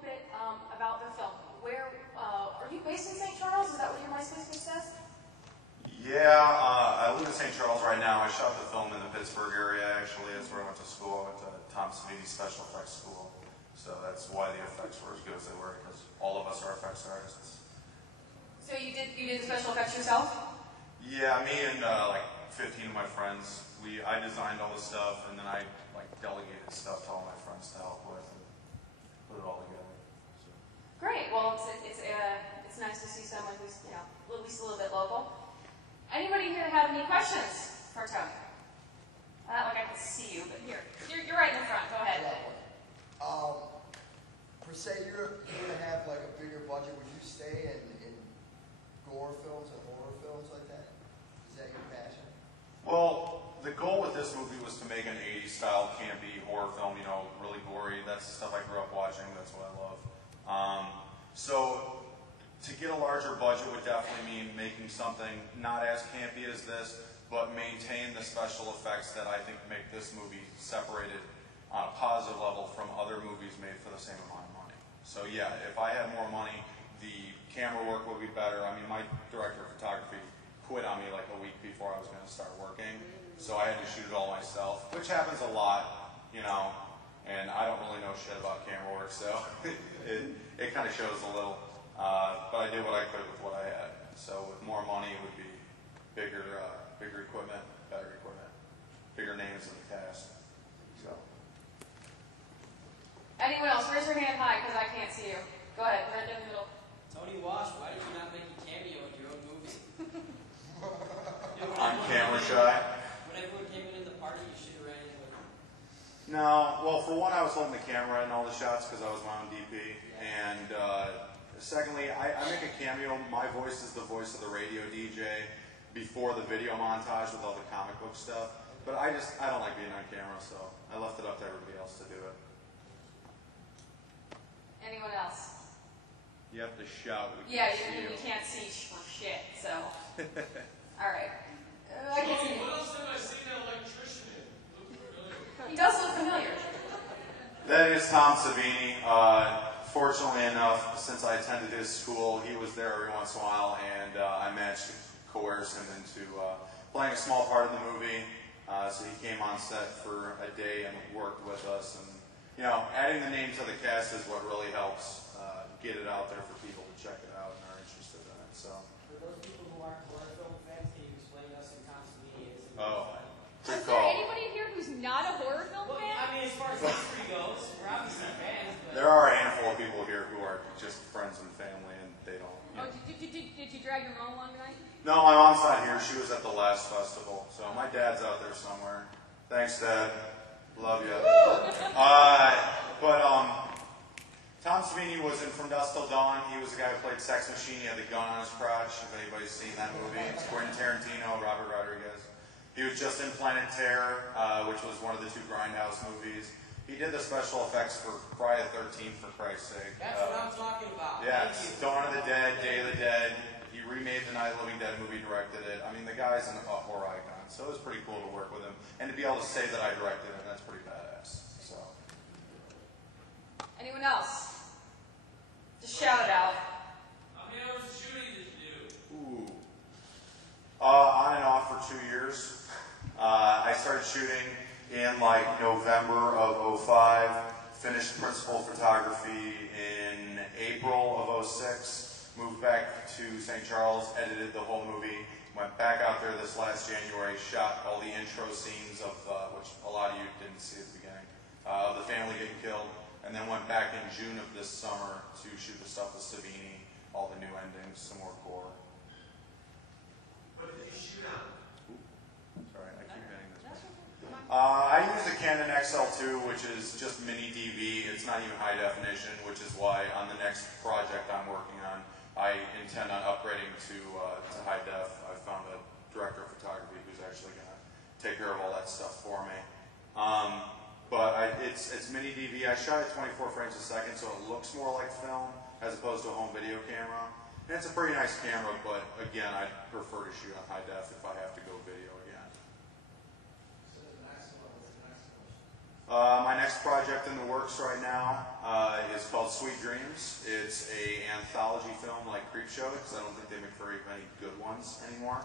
little bit about the film. Where are you based in St. Charles? Is that what your MySpace page says? Yeah, I live in St. Charles right now. I shot the film in the Pittsburgh area, actually. That's where I went to school. I went to Tom Savini Special Effects School. So that's why the effects were as good as they were, because all of us are effects artists. So you did the special effects yourself? Yeah, me and like 15 of my friends. I designed all the stuff, and then I delegated stuff to all my friends to help with and put it all together. So. Great. Well, it's nice to see someone who's at least a little bit local. Anybody here have any questions for Tony? I can see you, but you're right in the front. Go ahead. Per se, you're going to have like a bigger budget. Would you stay in gore films and horror films like that? Is that your passion? Well, the goal with this movie was to make an 80s style campy horror film, really gory. That's the stuff I grew up watching. That's what I love. So to get a larger budget would definitely mean making something not as campy as this, but maintain the special effects that I think make this movie separated on a positive level from other movies made for the same amount of money. So yeah, if I had more money, the camera work would be better. I mean, my director of photography quit on me like a week before I was going to start working, so I had to shoot it all myself, which happens a lot, and I don't really know shit about camera work, so it kind of shows a little. But I did what I could with what I had. So with more money, it would be bigger equipment, better equipment, bigger names in the cast. So. Anyone else? Raise your hand high because I can't see you. Go ahead, right in the middle. Tony Walsh, why did you not make a cameo in your own movie? I'm camera shy. When everyone came in the party, you should have ran in with them. No, well, for one, I was holding the camera in all the shots because I was my own DP, and secondly, I make a cameo. My voice is the voice of the radio DJ before the video montage with all the comic book stuff. But I don't like being on camera, so I left it up to everybody else to do it. Anyone else? You have to shout. Yeah, you can't see for shit, so. All right. I can see. What else have I seen that electrician in? Looks familiar. He does look familiar. That is Tom Savini. Fortunately enough, since I attended his school, he was there every once in a while, and I managed to coerce him into playing a small part in the movie. So he came on set for a day and worked with us. And adding the name to the cast is what really helps get it out there for people to check it out and are interested in it. So. For those people who aren't horror film fans, can you explain to us in Tom Savini is? Is there anybody here who's not a horror film fan? I mean, as far as history goes, we're obviously fans. But There are a handful of people here who are just friends and family, and they don't. Oh, did you drag your mom along tonight? No, my mom's not here. She was at the last festival, so my dad's out there somewhere. Thanks, Dad. Love you. Tom Savini was in From Dusk Till Dawn. He was the guy who played Sex Machine. He had the gun on his crotch, if anybody's seen that movie. It's Quentin Tarantino, Robert Rodriguez. He was just in Planet Terror, which was one of the two Grindhouse movies. He did the special effects for Friday the 13th, for Christ's sake. that's what I'm talking about. Yeah, Thank you. Dawn of the Dead, Day of the Dead. He remade the Night of the Living Dead movie, directed it. I mean, the guy's a horror icon, so it was pretty cool to work with him. And to be able to say that I directed it, that's pretty badass. So. Anyone else? Just shout it out. How many hours of shooting did you do? Ooh. On and off for 2 years. I started shooting in November of 05, finished principal photography in April of 06, moved back to St. Charles, edited the whole movie, went back out there this last January, shot all the intro scenes of, which a lot of you didn't see at the beginning, of the family getting killed, and then went back in June of this summer to shoot the stuff with Savini, all the new endings, some more gore. What did you shoot on? Sorry, I keep hitting this. I use the Canon XL2, which is just mini DV. It's not even high definition, which is why on the next project I'm working on, I intend on upgrading to high def. I found a director of photography who's actually going to take care of all that stuff for me. But it's mini DV. I shot at 24 frames a second, so it looks more like film as opposed to a home video camera. And it's a pretty nice camera, but again, I prefer to shoot on high def if I have to go video again. My next project in the works right now is called Sweet Dreams. It's a anthology film like Creepshow, because I don't think they make very many good ones anymore.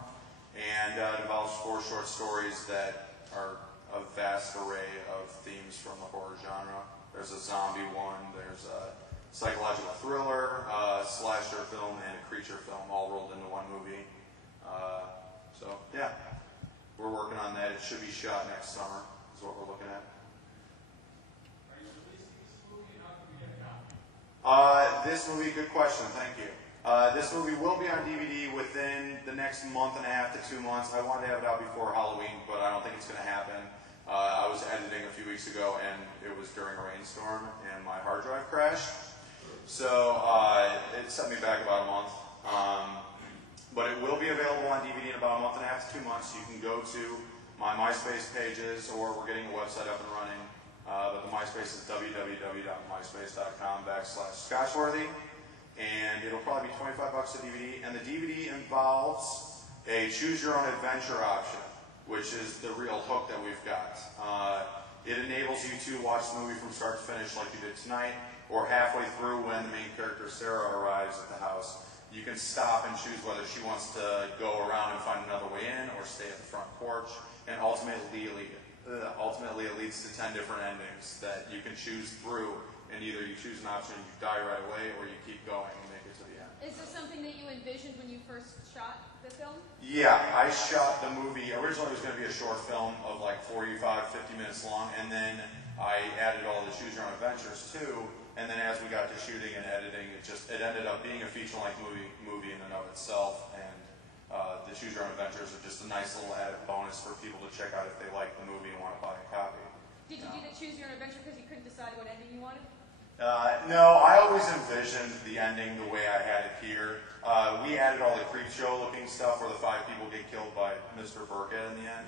And it involves 4 short stories that are a vast array of themes from the horror genre. There's a zombie one, there's a psychological thriller, slasher film, and a creature film, all rolled into one movie. So, yeah, we're working on that. It should be shot next summer, is what we're looking at. Are you releasing this movie and how can we get a copy? This movie, good question, thank you. This movie will be on DVD within the next month and a half to 2 months. I wanted to have it out before Halloween, but I don't think it's going to happen. I was editing a few weeks ago, and it was during a rainstorm, and my hard drive crashed. So it set me back about a month. But it will be available on DVD in about a month and a half to 2 months. You can go to my MySpace pages, or we're getting a website up and running. But the MySpace is www.myspace.com/Scotchworthy. And it'll probably be $25 a DVD. And the DVD involves a choose-your-own-adventure option, which is the real hook that we've got. It enables you to watch the movie from start to finish like you did tonight, or halfway through when the main character Sarah arrives at the house. You can stop and choose whether she wants to go around and find another way in or stay at the front porch. And ultimately it leads to 10 different endings that you can choose through. And either you choose an option and you die right away, or you keep going and make it to the end. Is this something that you envisioned when you first shot the film? Yeah, I shot the movie. Originally it was going to be a short film of like 45, 50 minutes long, and then I added all the Choose Your Own Adventures too. And then as we got to shooting and editing, it ended up being a feature-length movie in and of itself. And the Choose Your Own Adventures are just a nice little added bonus for people to check out if they like the movie and want to buy a copy. Did you do the Choose Your Own Adventure because you couldn't decide what ending you wanted? No, I always envisioned the ending the way I had it here. We added all the Creepshow looking stuff where the 5 people get killed by Mr. Burkett in the end.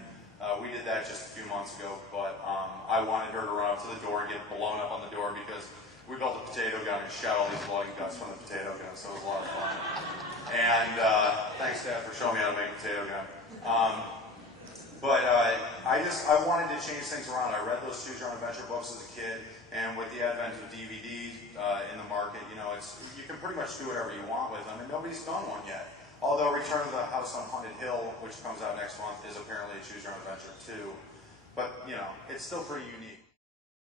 We did that just a few months ago, but I wanted her to run up to the door and get blown up on the door because we built a potato gun and shot all these blood and guts from the potato gun, so it was a lot of fun. And thanks, Dad, for showing me how to make a potato gun. But I wanted to change things around. I read those Choose Your Own Adventure books as a kid, and with the advent of DVDs in the market, you can pretty much do whatever you want with them, and nobody's done one yet. Although Return to the House on Haunted Hill, which comes out next month, is apparently a Choose Your Own Adventure too. But, it's still pretty unique.